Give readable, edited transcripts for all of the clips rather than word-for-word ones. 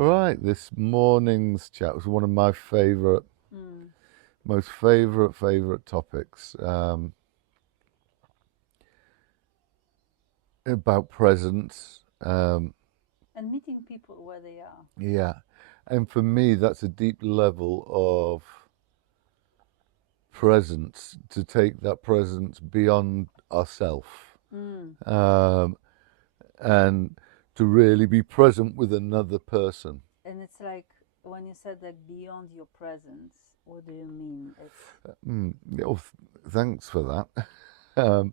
Right, this morning's chat was one of my Mm. most favourite topics about presence. And meeting people where they are. Yeah, and for me, that's a deep level of presence to take that presence beyond ourself, Mm. um, and to really be present with another person. And it's like when you said like beyond your presence, what do you mean? It's Oh, thanks for that. Um,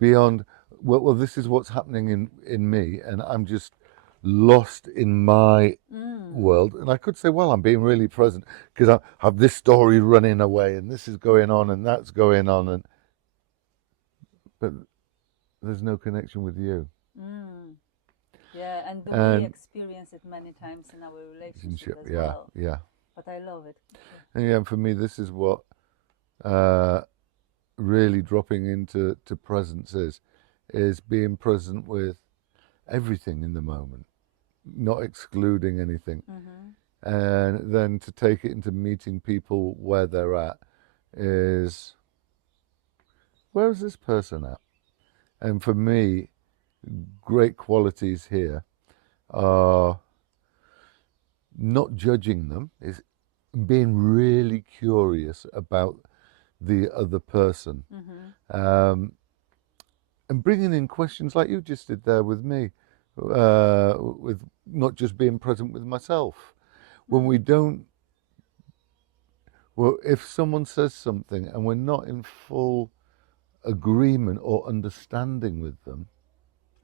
beyond, well, this is what's happening in me, and I'm just lost in my mm. world. And I could say, well, I'm being really present because I have this story running away, and this is going on, and that's going on, and but there's no connection with you. Mm. Yeah, and we And experience it many times in our relationship relationship, as yeah, well. yeah, But I love it. Yeah. and yeah. For me, this is what uh, really dropping into to presence is being present with everything in the moment, not excluding anything. Mm-hmm. And then to take it into meeting people where they're at is, where is this person at? And for me, great qualities here are not judging them, is being really curious about the other person, Mm-hmm. um, and bringing in questions like you just did there with me, with not just being present with myself. When we Mm. don't, well, if someone says something and we're not in full agreement or understanding with them,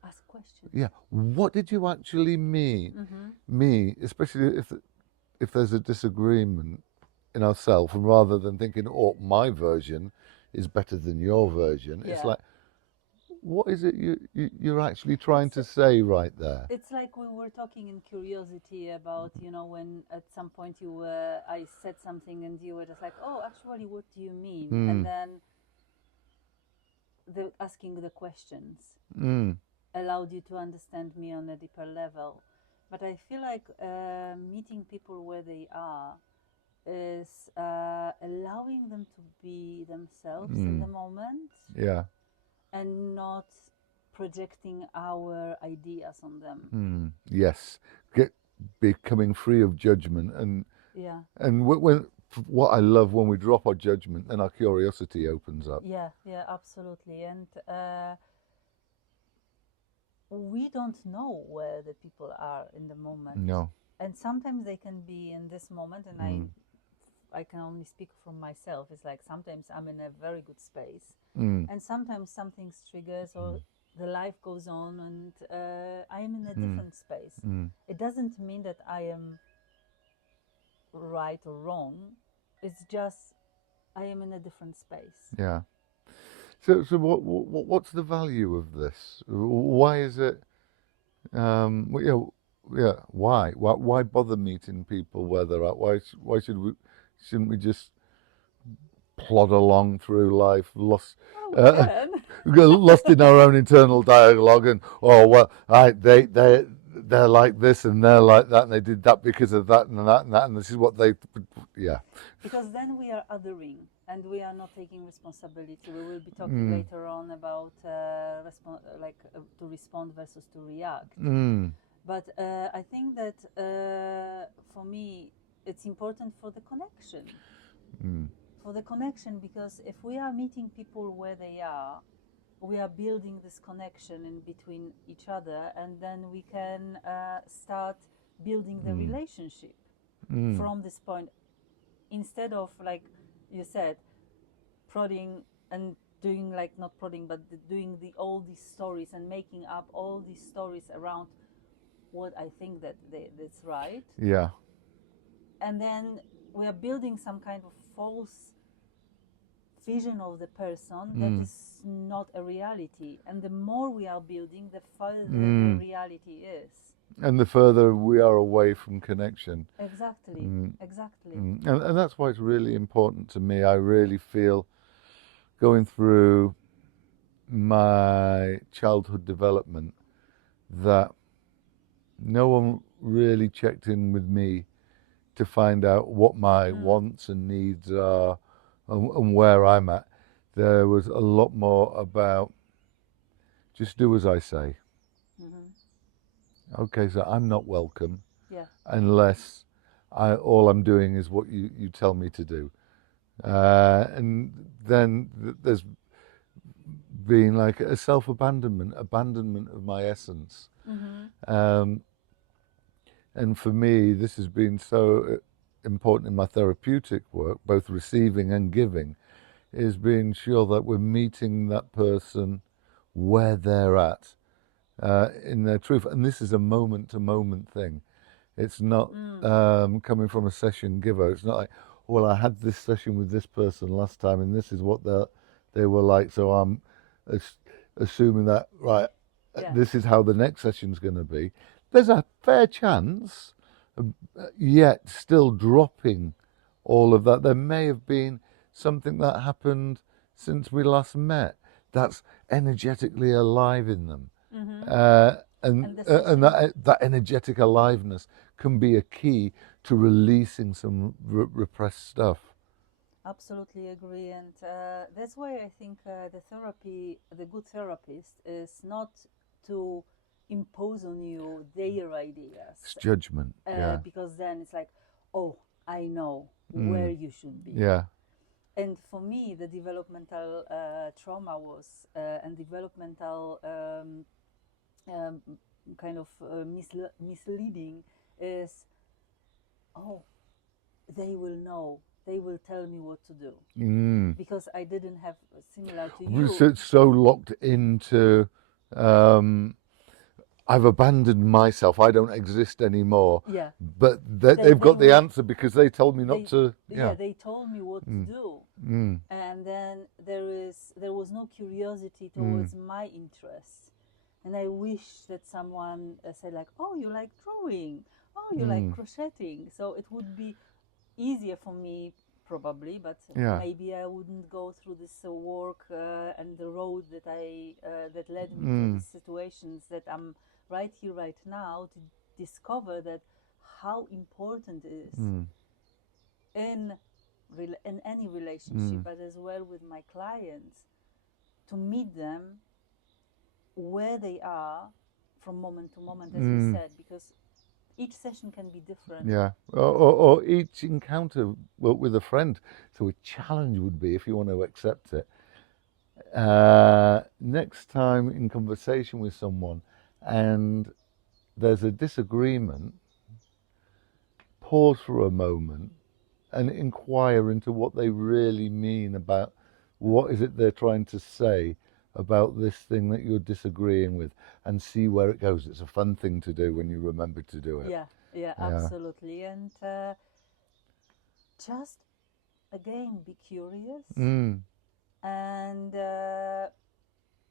Ask questions. yeah, what did you actually mean? Mm-hmm. Me, especially if there's a disagreement in ourselves, and rather than thinking, oh, my version is better than your version, it's Yeah. like, what is it you're actually trying It's to say right there? it's like we were talking in curiosity about, when at some point I said something and you were just like, oh, actually, what do you mean? And Mm, then the asking the questions mm, allowed you to understand me on a deeper level. But I feel like meeting people where they are is allowing them to be themselves in mm, the moment yeah. and not projecting our ideas on them. Yes. Get becoming free of judgment, Yeah, and when what I love when we drop our judgment, then our curiosity opens up. yeah, yeah, absolutely. And we don't know where the people are in the moment. No. And sometimes they can be in this moment, and I Mm, I can only speak from myself. It's like sometimes I'm in a very good space, mm, and sometimes something triggers or the life goes on, and I am in a mm, different space. mm, It doesn't mean that I am right or wrong. It's just I am in a different space. yeah. So what's the value of this? Why is it? Well, yeah. Why bother meeting people where they're at? Why shouldn't we just plod along through life, Oh, we uh, can. lost in our own internal dialogue, and oh well, they're like this and they're like that, and they did that because of that and that and that, and this is what they, yeah. Because then we are othering and we are not taking responsibility. We will be talking Mm, later on about to respond versus to react. mm, But I think that for me, it's important for the connection. mm, For the connection, because if we are meeting people where they are, we are building this connection in between each other, and then we can start building the mm, relationship mm, from this point, instead of, like you said, prodding and doing, like, not prodding but doing all these stories and making up all these stories around what I think that's right. yeah. And then we are building some kind of false vision of the person that Mm, is not a reality. And the more we are building, the further the mm. reality is. And the further we are away from connection. Exactly, Mm, exactly. and that's why it's really important to me. I really feel going through my childhood development that No one really checked in with me to find out what my wants and needs are and where I'm at. There was a lot more about just do as I say. Hmm. Okay, so I'm not welcome Yeah. unless all I'm doing is what you tell me to do. And then there's been like a abandonment of my essence. Hmm. Um, and for me, this has been so important in my therapeutic work, both receiving and giving, is being sure that we're meeting that person where they're at in their truth. And this is a moment to moment thing. It's not coming from a session giver. It's not like, well, I had this session with this person last time and this is what they were like. So I'm assuming that, right, Yeah. this is how the next session's going to be. There's a fair chance, yet still dropping all of that. There may have been something that happened since we last met that's energetically alive in them. Hmm. Uh, And the and session. that energetic aliveness can be a key to releasing some repressed stuff. Absolutely agree, and that's why I think the good therapist is not to impose on you their It's ideas, judgment. Yeah. because then it's like, oh, I know where you should be. Yeah. And for me, the developmental trauma was and developmental um, kind of misleading is, oh, they will know, they will tell me what to do, because I didn't have similar to you. It's so locked into um, I've abandoned myself. I don't exist anymore. Yeah, But they've they got the will. answer because they told me not They to. yeah, Yeah. they told me what to do, Mm. and then there was no curiosity Mm. towards my interests, and I wish that someone said like, oh, you like drawing, oh, you like Mm. crocheting, so it would be easier for me probably, but Yeah. maybe I wouldn't go through this work and the road that led me to Mm. these situations that I'm right here right now to discover that how important it is Mm. in in any relationship, Mm. but as well with my clients, to meet them where they are from moment to moment, as you Mm. said, because each session can be different. Yeah, or each encounter with a friend. So a challenge would be, if you want to accept it, next time in conversation with someone and there's a disagreement, pause for a moment and inquire into what they really mean about what is it they're trying to say about this thing that you're disagreeing with, and see where it goes. It's a fun thing to do when you remember to do it. Yeah, yeah, Yeah. absolutely. And just again, be curious Mm. and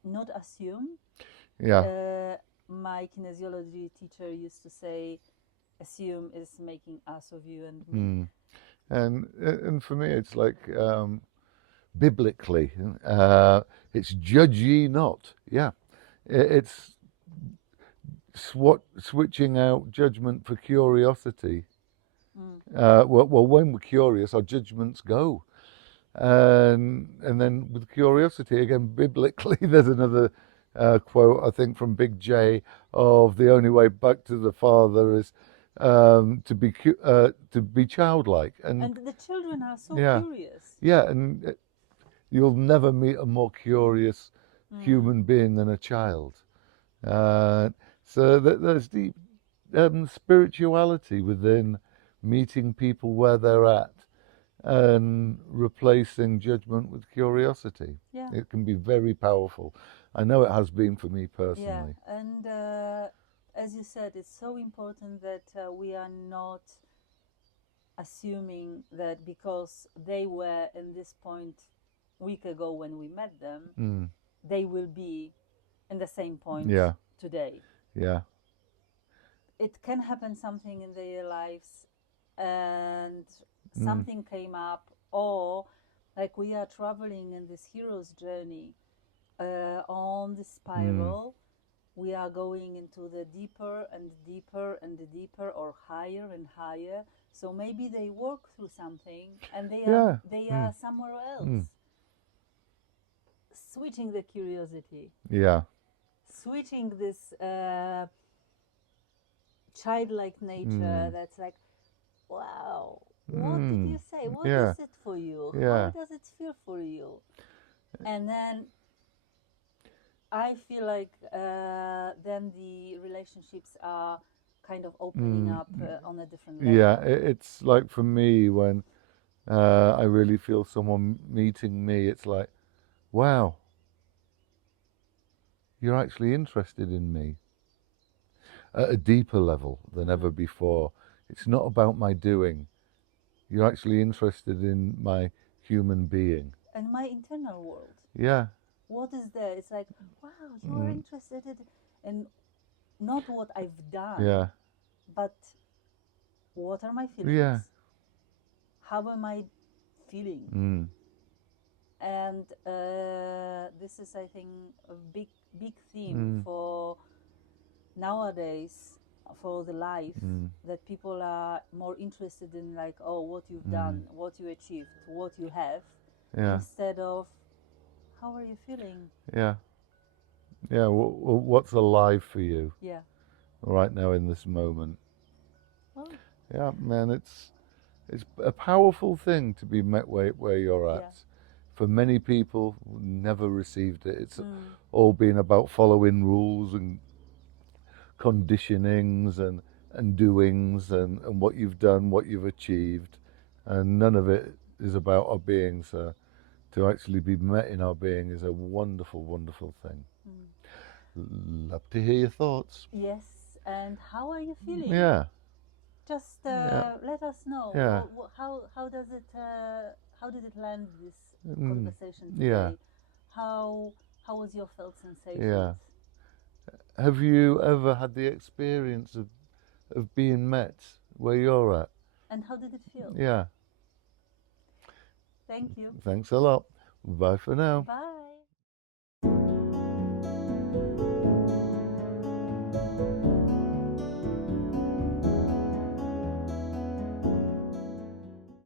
not assume. Yeah. My kinesiology teacher used to say, assume is making us of you and me. Mm. And for me, it's like biblically, it's judge ye not. Yeah, it's switching out judgment for curiosity. Well, when we're curious, our judgments go, and then with curiosity again, biblically, there's another quote I think from Big J of the only way back to the Father is to be childlike, and And the children are so yeah, curious. yeah, and you'll never meet a more curious human being than a child. Uh, so there's deep spirituality within meeting people where they're at and replacing judgment with curiosity. Yeah, It can be very powerful. I know it has been for me yeah. personally. And as you said, it's so important that we are not assuming that because they were in this point week ago when we met them, they will be in the same point Yeah, today. yeah. It can happen something in their lives and something came up, or like we are traveling in this hero's journey on the spiral, we are going into the deeper and deeper and deeper, or higher and higher. So maybe they work through something and Yeah. they are somewhere else. Switching the curiosity, Yeah. switching this childlike nature that's like, wow, what did you say? What Yeah. is it for you? Yeah. How does it feel for you? And then I feel like then the relationships are kind of opening up on a different level. Yeah. It's like for me when I really feel someone meeting me, it's like, wow, you're actually interested in me at a deeper level than ever before. It's not about my doing. You're actually interested in my human being. And my internal world. Yeah. What is there? It's like, wow, you're interested in not what I've done, Yeah. but what are my feelings? Yeah. How am I feeling? Mm. And this is, I think, a big theme for nowadays, for the life, that people are more interested in, like, oh, what you've done, what you achieved, what you have, Yeah. instead of how are you feeling? Yeah. Yeah. What's alive for you Yeah. right now in this moment? Well, Yeah, man, it's a powerful thing to be met where you're at. yeah. For many people, never received it. It's all been about following rules and conditionings and doings and what you've done, what you've achieved, and none of it is about our being. So to actually be met in our being is a wonderful, wonderful thing. Love to hear your thoughts. Yes. And how are you feeling? Yeah. Just Yeah. let us know. Yeah. How does it? How did it land this conversation today? Yeah. How was your felt sensations? Yeah. Have you ever had the experience of being met where you're at? And how did it feel? Yeah. Thank you. Thanks a lot. Bye for now. Bye.